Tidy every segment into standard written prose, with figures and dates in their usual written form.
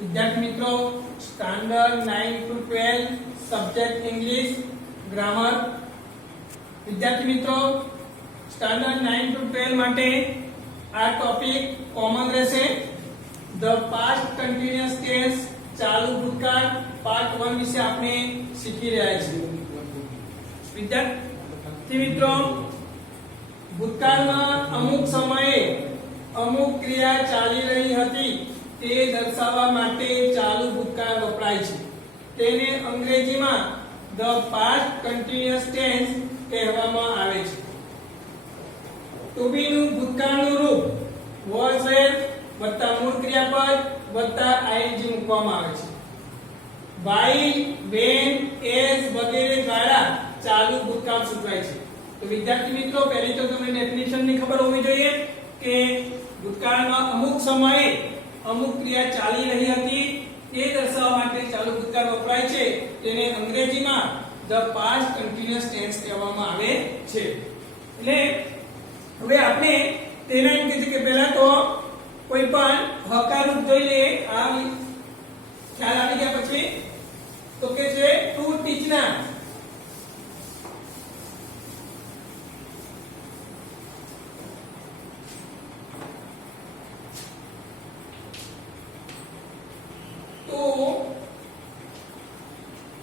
विद्यार्थी मित्रों standard 9 to 12 subject English grammar विद्यार्थी मित्रों स्टैंडर्ड 9 to 12 માટે આ ટોપિક કોમન રહેશે ધ પાસ્ટ કન્ટિન્યુઅસ ટેન્સ ચાલુ ભૂતકાળ પાર્ટ 1 વિશે આપણે શીખી રહ્યા છીએ વિદ્યાર્થી મિત્રો ભૂતકાળમાં અમુક સમયે અમુક ક્રિયા ચાલી રહી હતી તે દર્શાવવા માટે ચાલુ ભૂતકાળ વપરાય છે તેને અંગ્રેજીમાં ધ પાસ્ટ કન્ટિન્યુઅસ ટેન્સ કહેવામાં આવે છે ટુ બી નું ભૂતકાળનું રૂપ વોઝ વેર વત્તા મૂળ ક્રિયાપદ વત્તા આઈએનજી મૂકવામાં આવે છે વાઇલ વેન એઝ વગેરે દ્વારા ચાલુ ભૂતકાળ સૂચવાય છે તો વિદ્યાર્થી મિત્રો પહેલી તો તમને ડેફિનેશન ની ખબર હોવી જોઈએ કે ભૂતકાળમાં અમુક સમયે અમુક ક્રિયા ચાલી રહી હતી તે દર્શાવવા માટે ચાલુ ભૂતકાળ વપરાય છે તેને અંગ્રેજીમાં ધ પાસ્ટ કન્ટિન્યુઅસ ટેન્સ કહેવામાં આવે છે એટલે હવે આપણે તેના એમ કહીએ કે પહેલા તો કોઈ પણ હકાર રૂપ જોઈ લે આ ખ્યાલ આવી ગયા પછી તો કે છે ટુ ટીચ ના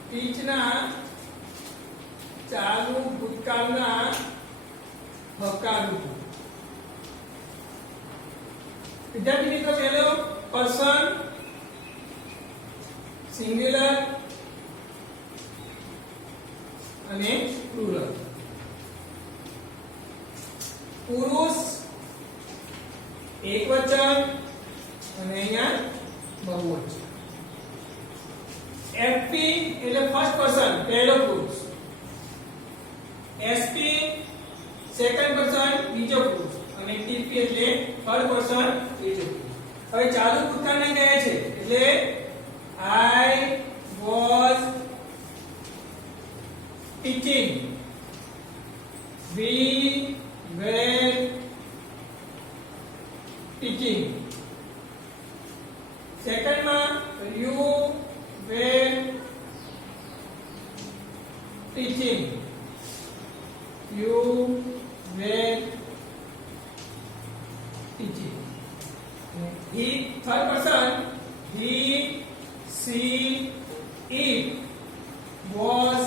ટીચના ચાલુ ભૂતકાળના હકાર રૂપો વિદ્યાર્થી મિત્રો પહેલો પર્સન સિંગ્યુલર અને પ્લુરલ પુરુષ એકવચન અને અહીંયા બહુવચન એફપી એટલે ફર્સ્ટ પર્સન પહેલો પુરુષ એસપી સેકન્ડ પર્સન બીજો પુરુષ અને ટીપી એટલે થર્ડ પર્સન ત્રીજો પુરુષ હવે ચાલુ ભૂતકાળને કહે છે એટલે I was teaching we were teaching second માં you were teaching you were teaching he third person he she it was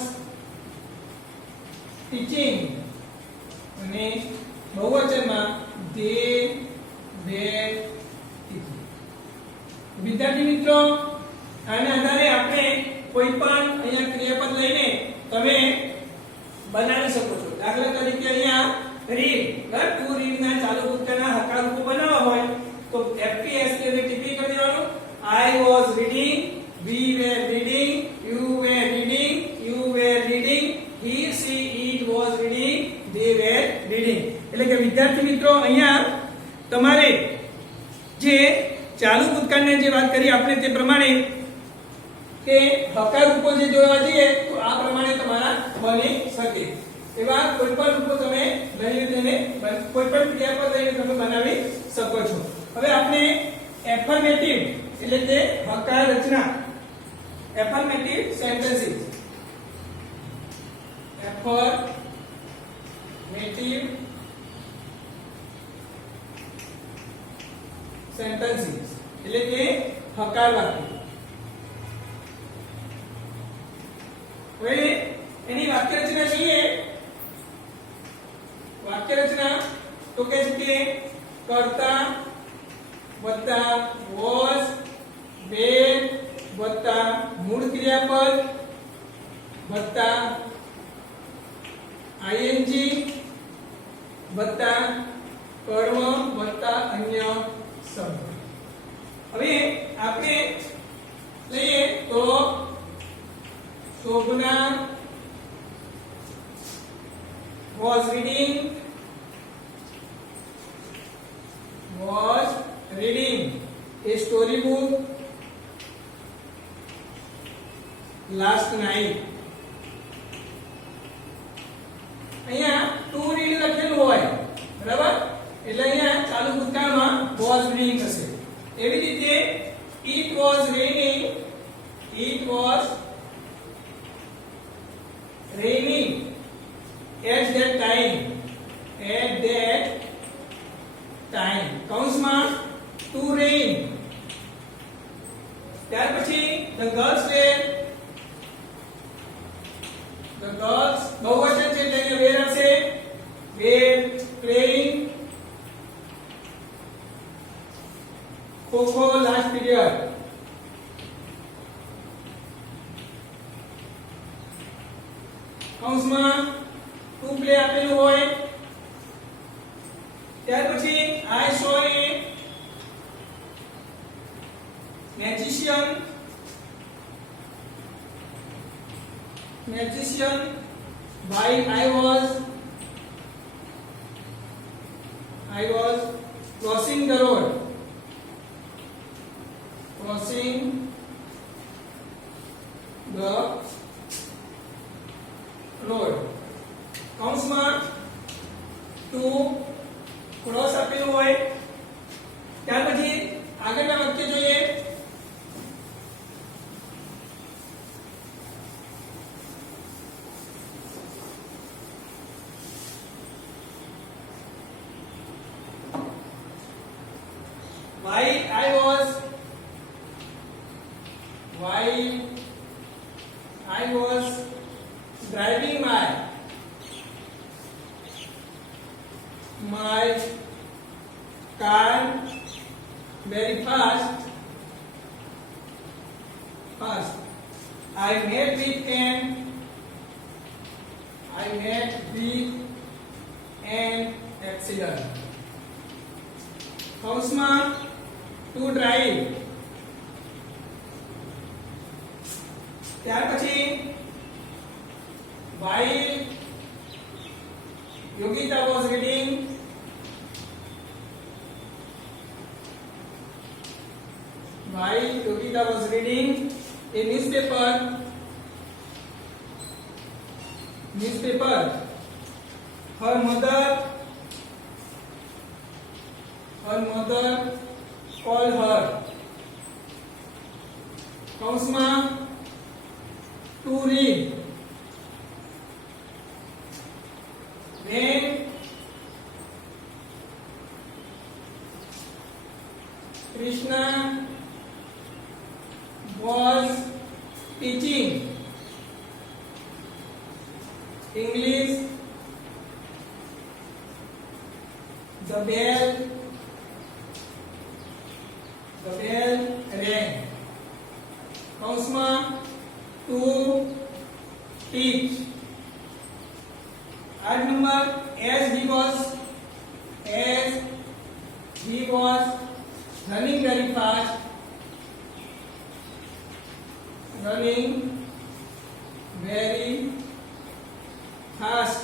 teaching અને બહુવચનમાં they were teaching વિદ્યાર્થી મિત્રો આના આધારે આપણે કોઈ પણ અહીંયા ક્રિયાપદ લઈને તમે બનાવી શકો છો દાખલા તરીકે અહીંયા રીડ બરાબર ટુ રીડ ના ચાલુ ભૂતકાળના હકાર રૂપો બનાવવા હોય તો એફપીએસ એટલે ટીપી કરી દેવાનું I was reading we were reading you were reading you were reading he she it was reading they were reading એટલે કે વિદ્યાર્થી મિત્રો અહીંયા તમારે જે ચાલુ ભૂતકાળને જે વાત કરી આપણે તે પ્રમાણે કે હકાર રૂપો જે જોવા જઈએ તો આ પ્રમાણે તમારા બની શકે એવા કોઈ પણ રૂપો તમે લઈને તેને કોઈ પણ ક્રિયાપદ લઈને તમે બનાવી શકો છો હવે આપણે એફર્મેટિવ એટલે કે હકાર રચના એફર્મેટિવ સેન્ટેન્સીસ એફર્મેટિવ સેન્ટેન્સીસ એટલે કે હકાર વાક્ય હવે એની વાક્ય રચના જોઈએ વાક્ય રચના તો કે છે કે કર્તા વત્તા વોઝ બેન વત્તા મૂળ ક્રિયાપદ વત્તા આઈએનજી વત્તા કર્મ વત્તા અન્ય શબ્દ હવે આપણે લઈએ તો Shobna was reading a storybook last night. અહીંયા to read લખેલું હોય બરાબર એટલે અહીંયા ચાલુ ભૂતકાળમાં was reading થશે એવી રીતે It was raining. It was raining at that time. At that time. કૌંસમાં to rain. ત્યાર પછી the girls were. The girls બહુવચન છે એટલે where હશે. Were playing kho kho last period. કૌંસમાં to play આપેલું હોય. ત્યાર પછી I saw a magician while I was crossing the road. Crossing the road. કૌંસમાં to ક્રોસ આપેલું હોય. ત્યાર પછી આગળના વાક્ય જોઈએ. while I was driving my car very fast. I met with an accident. કૌંસમાં to drive. ત્યાર પછી while Yogita was reading a newspaper, her mother called her. કૌંસમાં to read. When Krishna was teaching English, the bell rang. કૌંસમાં to teach. 8 number, as he was running very fast,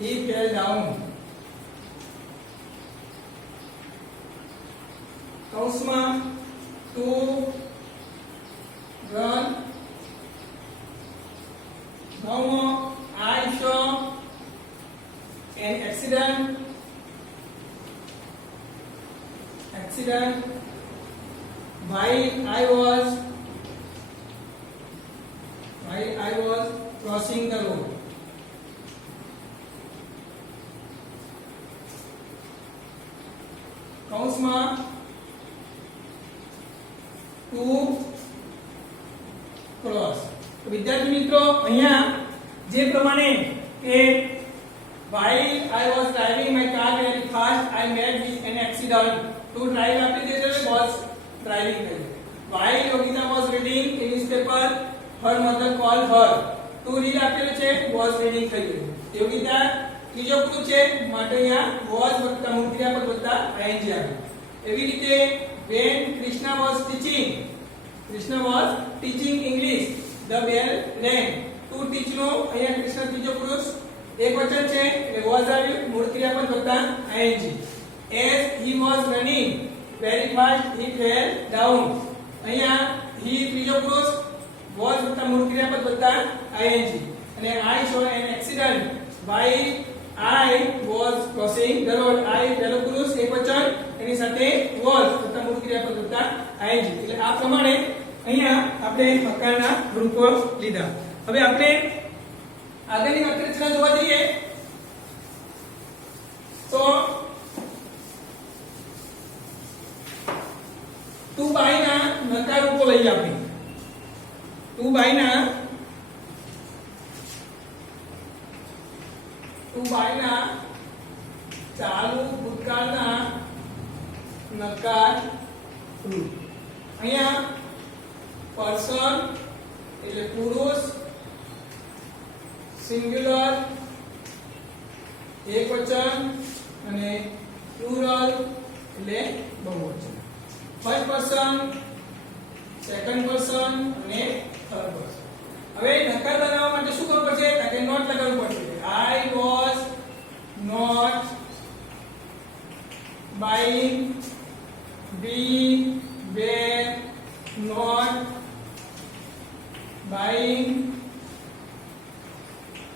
he fell down. કૌંસમાં to run. Now I saw an accident while I was crossing the road. કૌંસમાં to cross. તો વિદ્યાર્થી મિત્રો અહીંયા જે પ્રમાણે કે while I was driving my car very fast I met with an accident. To drive આપી દીધું છે was driving કરી. while Yogita was reading a newspaper her mother called her. to read આપેલું છે was reading થઈ ગયું. યોગિતા ત્રીજો crew છે માટે અહીંયા was વત્તા મૂળ ક્રિયાપદ વત્તા ing આવે. એવી રીતે when Krishna was teaching English the bell rang. to teach નો અહીંયા કૃષ્ણ ત્રીજો પુરુષ એક વચન છે એટલે was આવ્યું મૂળ ક્રિયાપદ વત્તા ing. as he was running very fast he fell down. અહીંયા he ત્રીજો પુરુષ was વત્તા મૂળ ક્રિયાપદ વત્તા ing. અને I saw an accident while I was crossing the road. I પહેલો પુરુષ એક વચન એની સાથે was તથા મૂળ ક્રિયાપદ વત્તા ing એટલે આ પ્રમાણે અહીંયા આપણે હકારના રૂપો લીધા. હવે આપણે આગળની વાક્યરચના જોવા જઈએ તો તું બાઈના નકાર રૂપો લઈએ આપણે. તું બાઈના ચાલુ ભૂતકાળના નકાર રૂપ. અહીંયા પર્સન એટલે પુરુષ, સિંગ્યુલર એકવચન અને પ્લુરલ એટલે બહુવચન. ફર્સ્ટ પર્સન, સેકન્ડ પર્સન અને થર્ડ પર્સન. હવે નકાર બનાવવા માટે શું કરવું પડશે? કે નોટ લગાવવું પડશે. I was not buying, we were not buying.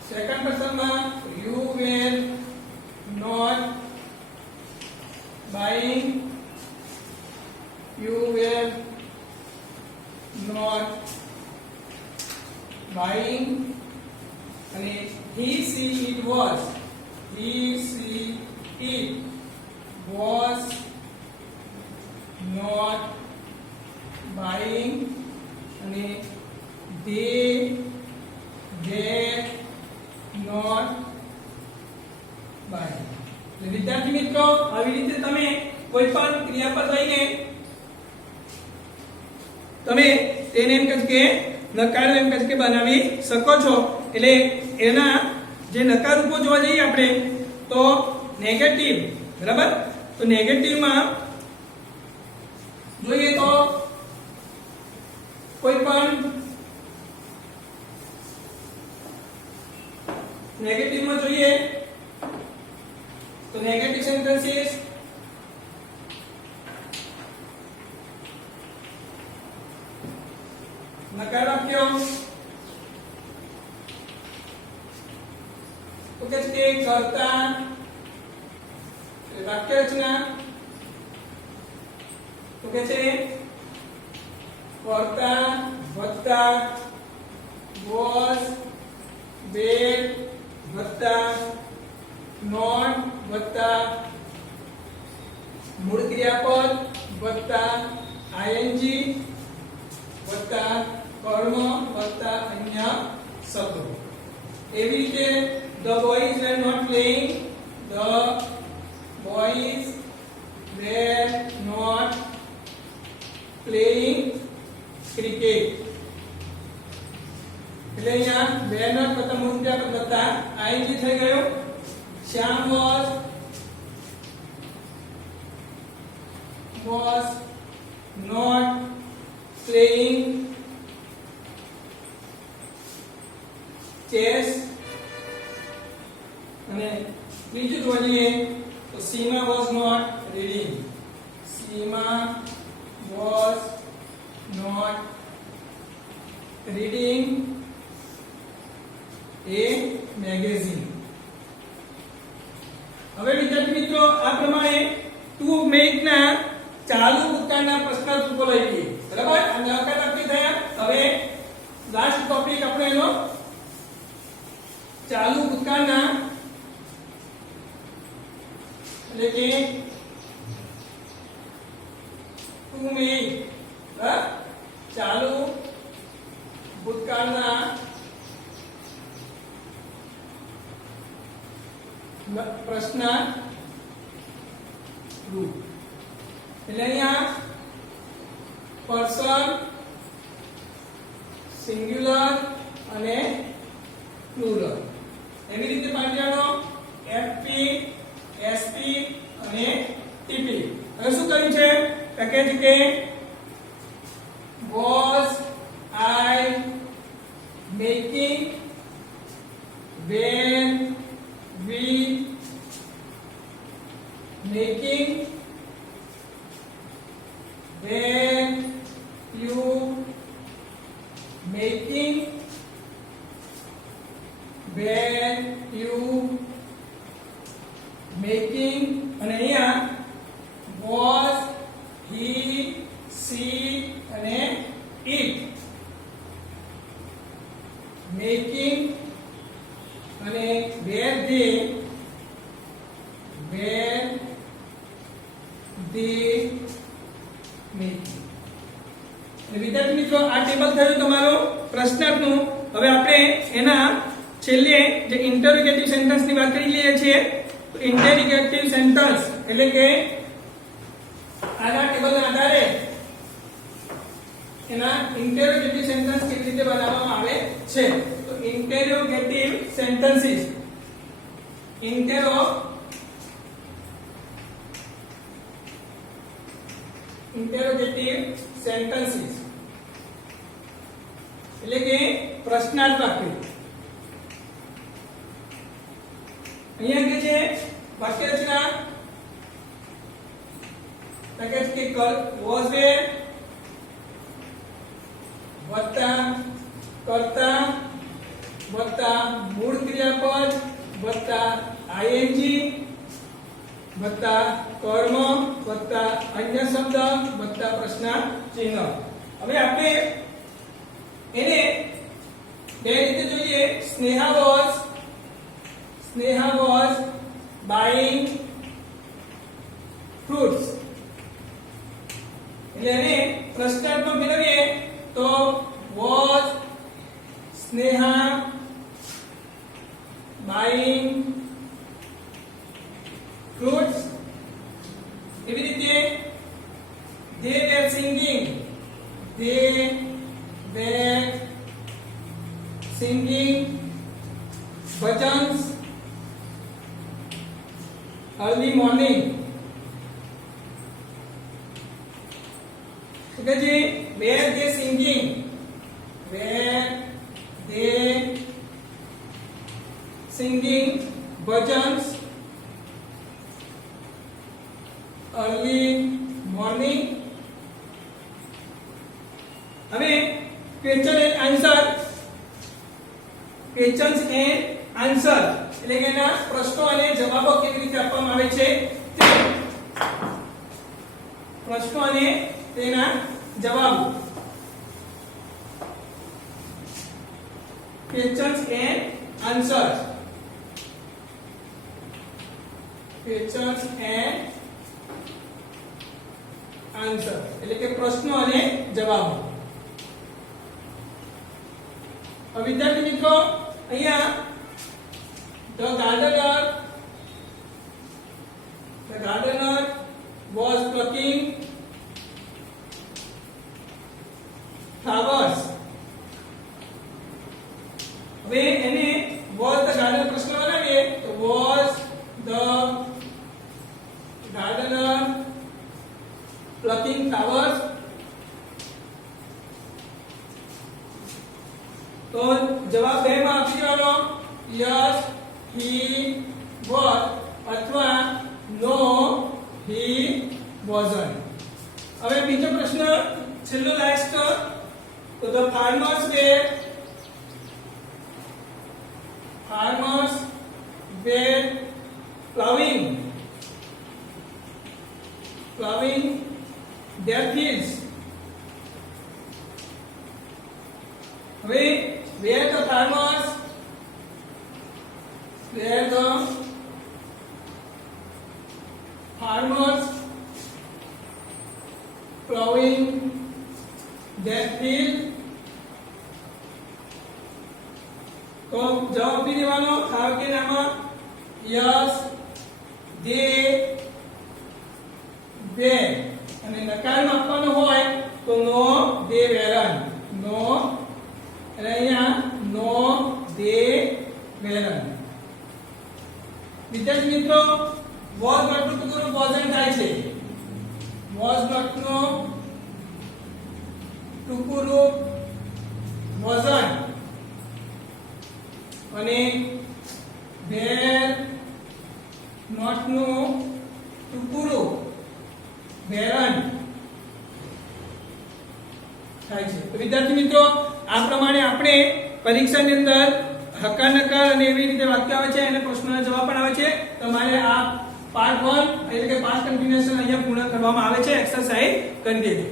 Second person માં you were not buying, you were not buying. અને he she it was not buying. અને they were not buying. એટલે વિદ્યાર્થી મિત્રો આવી રીતે તમે કોઈ પણ ક્રિયાપદ લઈને તમે તેને એમ કે નકાર એમ કે બનાવી શકો છો. એટલે એના જે નકાર રૂપો જોવા જઈએ આપણે તો નેગેટિવ, બરાબર? તો નેગેટિવ માં જોઈએ તો કોઈ પણ નેગેટિવ માં જોઈએ તો નેગેટિવ સેન્ટેન્સીસ નકાર વાક્યો તો કે કરતા વાક્ય રચના તો કે છે કરતા વત્તા was were વત્તા not વત્તા મૂળ ક્રિયાપદ વત્તા ing વત્તા કર્મ વત્તા અન્ય શબ્દો. એવી રીતે the boys were not playing, the boys were not playing cricket. એટલે અહીંયા were not વત્તા મૂળ ક્રિયાપદ વત્તા ing થઈ ગયો. શ્યામ was not playing chess. અને ત્રીજું જોઈએ તો સીમા was not reading. Seema was not reading a magazine. હવે વિદ્યાર્થી મિત્રો આ પ્રમાણે ટુ મેકના ચાલુ ભૂતકાળના પ્રશ્ન રૂપો લઈ લઈએ, બરાબર? આ નકાર વાક્ય થયા. હવે લાસ્ટ ટોપિક આપણો એનો ચાલુ ભૂતકાળના એટલે કે ટુ મેક ચાલુ ભૂતકાળના પ્રશ્ન રૂપ. એટલે અહીંયા પર્સન, સિંગ્યુલર અને પ્લુરલ. એવી રીતે પાટિયાનો એફપી, એસપી અને ટીપી. હવે શું કર્યું છે? પેકેજ કે was I making, when we making, when you making, when you making. અને અહીંયા અને eat, making અને where they making. વિદ્યાર્થી મિત્રો આ ટેબલ થયું તમારું પ્રશ્નાર્થનું. હવે આપણે એના છેલ્લે જે ઇન્ટરોગેટિવ સેન્ટેન્સ ની વાત કરી લઈએ છીએ. તો ઇન્ટરોગેટિવ સેન્ટેન્સ એટલે કે આના ટેબલના આધારે એના ઇન્ટરોગેટિવ સેન્ટેન્સ કેવી રીતે બનાવવામાં આવે છે. તો ઇન્ટરોગેટિવ સેન્ટેન્સીસ, ઇન્ટરોગેટિવ સેન્ટેન્સીસ એટલે કે પ્રશ્નાર્થ વાક્ય. અહીંયા કે છે વાક્ય રચના કે was there વત્તા કર્તા વત્તા મૂળ ક્રિયાપદ વત્તા ing વત્તા કર્મ વત્તા અન્ય શબ્દ વત્તા પ્રશ્ન ચિહ્ન. હવે આપણે એને બે રીતે જોઈએ. Sneha was buying fruits. એટલે એને પ્રશ્નાર્થમાં ફેરવીએ તો was સ્નેહા buying fruits. એવી રીતે they were singing bhajans early morning. કે જે were they singing bhajans early morning. હવે question and answer, questions and answer એટલે કે એના પ્રશ્નો અને જવાબો કેવી રીતે આપવામાં આવે છે તે પ્રશ્નો અને તેના જવાબો. questions and answers, questions and answer એટલે કે પ્રશ્નો અને જવાબો. વિદ્યાર્થી મિત્રો અહીંયા the gardener was plucking flowers. હવે એને was the gardener પ્રશ્ન બનાવીએ તો was the gardener plucking flowers. તો જવાબ બે માં આપી દેવાનો yes he was અથવા no he wasn't. હવે બીજો પ્રશ્ન છેલ્લો લાસ્ટ. તો the farmers were plowing their fields. હવે where the farmers plowing their field. તો જવાબ આપી દેવાનો ખાવ કે નામાં yes they were અને નકારમાં આપવાનો હોય તો no they weren't. no અને અહીંયા no they weren't. વિદ્યાર્થી મિત્રો was not નું ટુકડું wasn't થાય છે. was not નું ટુકડું wasn't અને were not નું ટુકડું weren't થાય છે. તો વિદ્યાર્થી મિત્રો આ પ્રમાણે આપણે પરીક્ષાની અંદર હકાર નકાર અને એવી રીતે વાક્ય આવે છે અને પ્રશ્નોના જવાબ પણ આવે છે. તમારે આ પાર્ટ 1 એટલે કે પાસ્ટ કન્ટિન્યુએશન અહીંયા પૂર્ણ કરવામાં આવે છે. એક્સરસાઇઝ કરી દેજો.